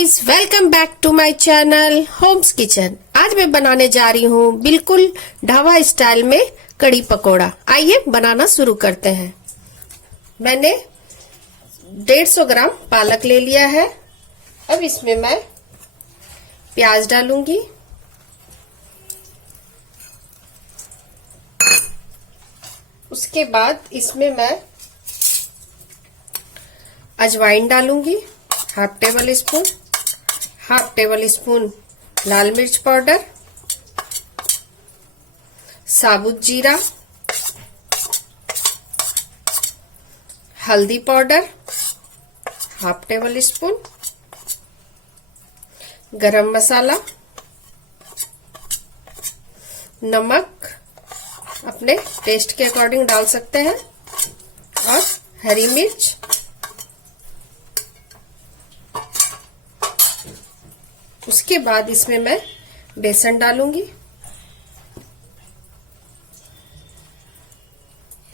Guys, welcome back to my channel homes kitchen. आज मैं बनाने जा रही हूँ बिल्कुल ढाबा स्टाइल में कड़ी पकोड़ा। आइए बनाना शुरू करते हैं। मैंने 150 ग्राम पालक ले लिया है। अब इसमें मैं प्याज डालूंगी, उसके बाद इसमें मैं अजवाइन डालूंगी, हाफ टेबल स्पून लाल मिर्च पाउडर, साबुत जीरा, हल्दी पाउडर हाफ टेबल स्पून, गरम मसाला, नमक अपने टेस्ट के अकॉर्डिंग डाल सकते हैं, और हरी मिर्च। उसके बाद इसमें मैं बेसन डालूंगी,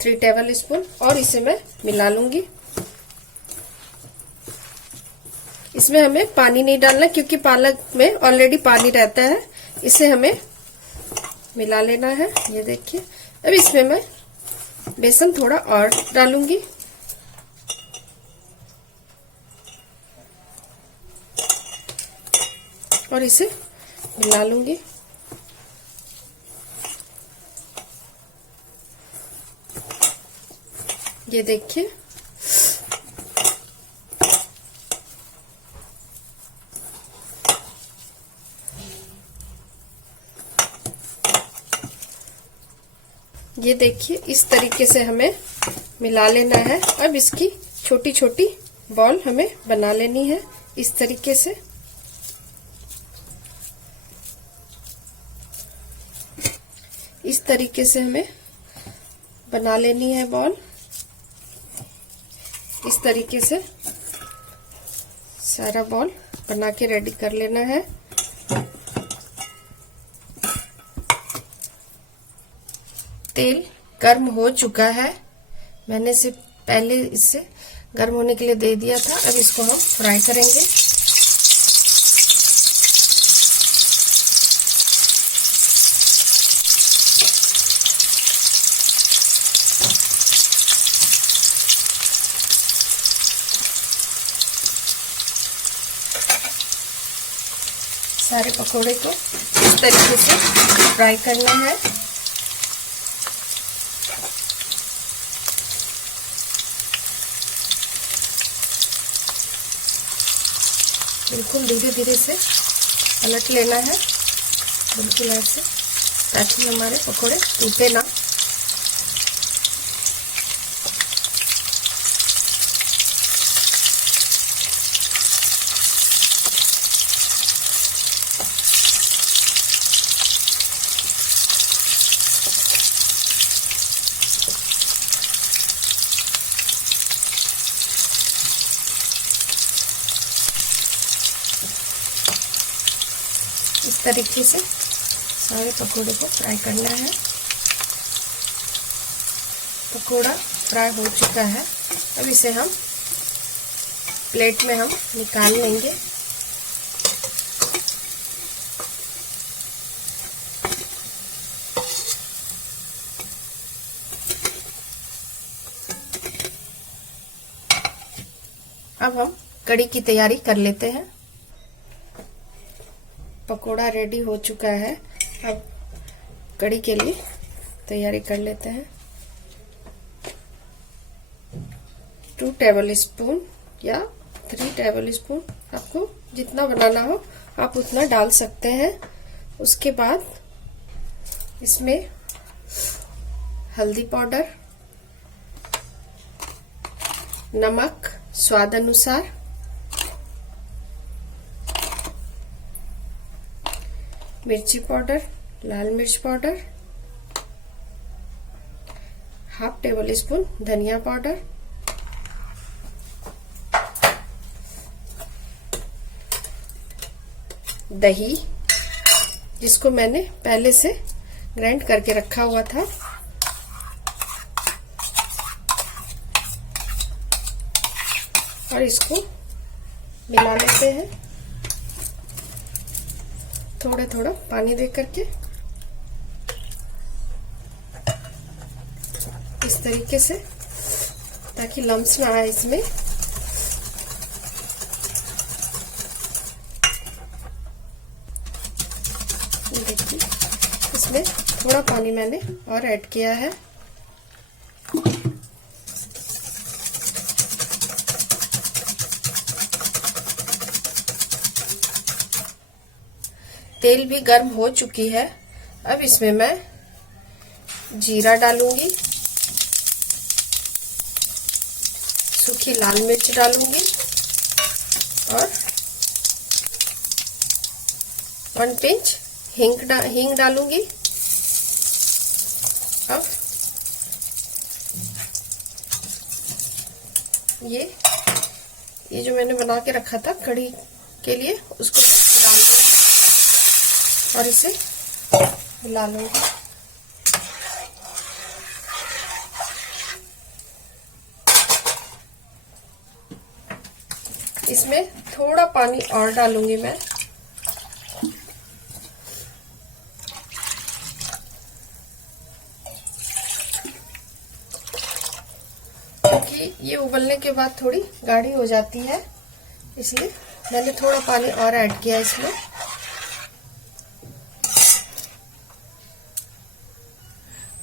3 टेबल स्पून, और इसे मैं मिला लूंगी। इसमें हमें पानी नहीं डालना क्योंकि पालक में ऑलरेडी पानी रहता है। इसे हमें मिला लेना है। ये देखिए, अब इसमें मैं बेसन थोड़ा और डालूंगी, और इसे मिला लूंगी। ये देखिए, ये देखिए, इस तरीके से हमें मिला लेना है। अब इसकी छोटी छोटी बॉल हमें बना लेनी है, इस तरीके से। इस तरीके से हमें बना लेनी है बॉल। इस तरीके से सारा बॉल बना के रेडी कर लेना है। तेल गर्म हो चुका है, मैंने इसे पहले गर्म होने के लिए दे दिया था। अब इसको हम फ्राई करेंगे। सारे पकोड़े को इस तरीके से फ्राई करना है। बिल्कुल धीरे धीरे से पलट लेना है, बिल्कुल ऐसे, ताकि हमारे पकोड़े टूटे ना। इस तरीके से सारे पकोड़े को फ्राई करना है। पकोड़ा फ्राई हो चुका है। अब इसे हम प्लेट में हम निकाल लेंगे। अब हम कड़ी की तैयारी कर लेते हैं। पकोड़ा रेडी हो चुका है। अब कड़ी के लिए तैयारी कर लेते हैं। 2 टेबल स्पून या 3 टेबल स्पून, आपको जितना बनाना हो आप उतना डाल सकते हैं। उसके बाद इसमें हल्दी पाउडर, नमक स्वाद अनुसार, मिर्ची पाउडर, लाल मिर्च पाउडर, हाफ टेबल स्पून धनिया पाउडर, दही जिसको मैंने पहले से ग्राइंड करके रखा हुआ था, और इसको मिला लेते हैं। थोड़ा थोड़ा पानी दे करके इस तरीके से, ताकि लम्स ना आए इसमें। देखिए इसमें थोड़ा पानी मैंने और ऐड किया है। तेल भी गर्म हो चुकी है। अब इसमें मैं जीरा डालूंगी, सूखी लाल मिर्च डालूंगी और 1 पिंच हींग डालूंगी। अब ये जो मैंने बना के रखा था कढ़ी के लिए, उसको डाल दूंगी और इसे मिला लूंगी। इसमें थोड़ा पानी और डालूंगी मैं, क्योंकि ये उबलने के बाद थोड़ी गाढ़ी हो जाती है, इसलिए मैंने थोड़ा पानी और ऐड किया इसमें।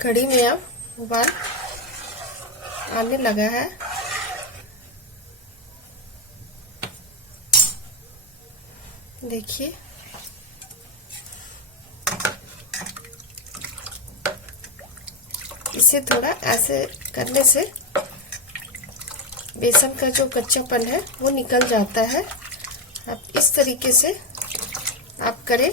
कढ़ी में अब उबाल आने लगा है। देखिए इसे थोड़ा ऐसे करने से बेसन का जो कच्चापन है वो निकल जाता है। अब इस तरीके से आप करें।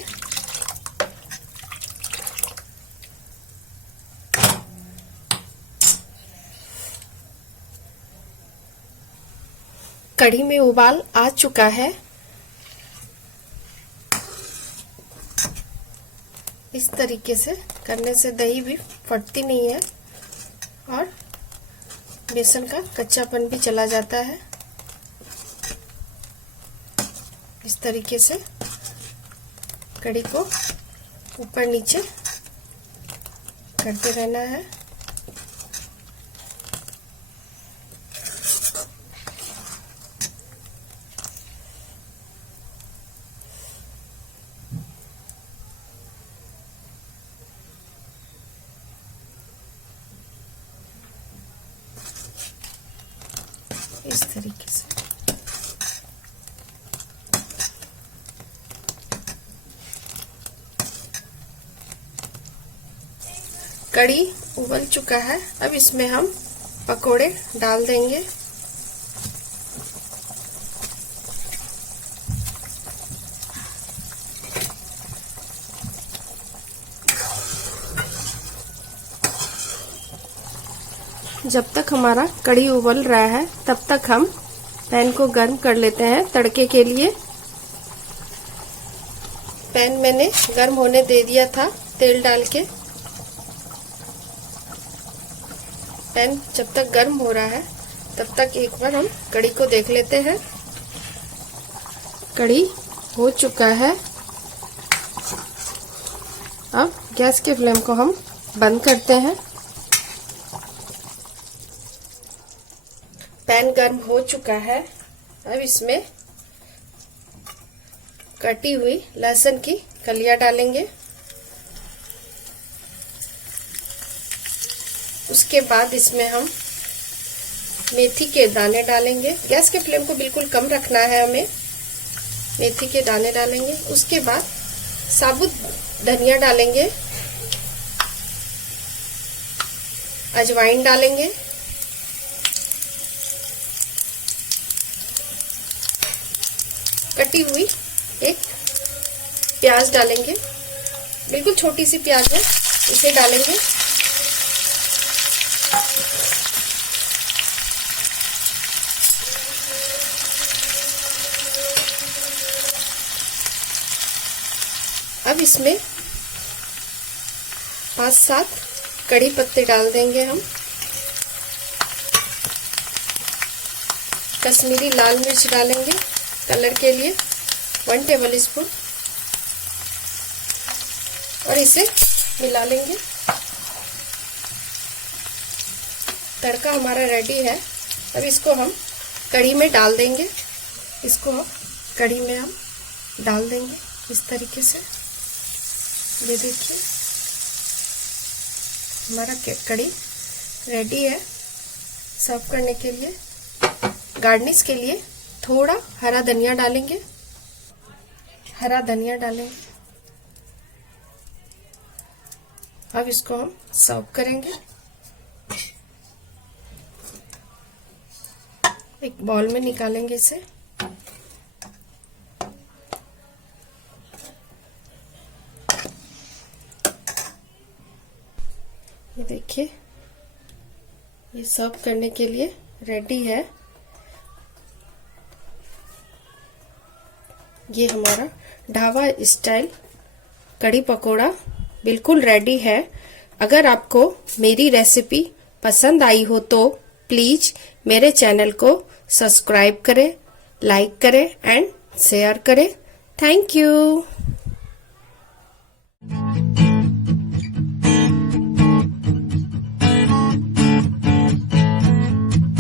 कढ़ी में उबाल आ चुका है। इस तरीके से करने से दही भी फटती नहीं है और बेसन का कच्चापन भी चला जाता है। इस तरीके से कढ़ी को ऊपर नीचे करते रहना है। इस तरीके से कढ़ी उबल चुका है। अब इसमें हम पकोड़े डाल देंगे। जब तक हमारा कढ़ी उबल रहा है तब तक हम पैन को गर्म कर लेते हैं तड़के के लिए। पैन मैंने गर्म होने दे दिया था तेल डाल के। पैन जब तक गर्म हो रहा है तब तक एक बार हम कढ़ी को देख लेते हैं। कढ़ी हो चुका है। अब गैस के फ्लेम को हम बंद करते हैं। पैन गर्म हो चुका है। अब इसमें कटी हुई लहसुन की कलियां डालेंगे। उसके बाद इसमें हम मेथी के दाने डालेंगे। गैस के फ्लेम को बिल्कुल कम रखना है हमें। मेथी के दाने डालेंगे। उसके बाद साबुत धनिया डालेंगे, अजवाइन डालेंगे, कटी हुई एक प्याज डालेंगे, बिल्कुल छोटी सी प्याज है, इसे डालेंगे। अब इसमें 5-7 कड़ी पत्ते डाल देंगे हम। कश्मीरी लाल मिर्च डालेंगे कलर के लिए 1 टेबल स्पून। और इसे मिला लेंगे। तड़का हमारा रेडी है। अब इसको हम कढ़ी में डाल देंगे। इसको हम कढ़ी में हम डाल देंगे इस तरीके से। ये देखिए हमारा कढ़ी रेडी है सर्व करने के लिए। गार्निश के लिए थोड़ा हरा धनिया डालेंगे। हरा धनिया डालेंगे। अब इसको हम सर्व करेंगे। एक बाउल में निकालेंगे इसे। ये देखिए ये सर्व करने के लिए रेडी है। ये हमारा ढाबा स्टाइल कढ़ी पकोड़ा बिल्कुल रेडी है। अगर आपको मेरी रेसिपी पसंद आई हो तो प्लीज मेरे चैनल को सब्सक्राइब करें, लाइक करें एंड शेयर करें। Thank you.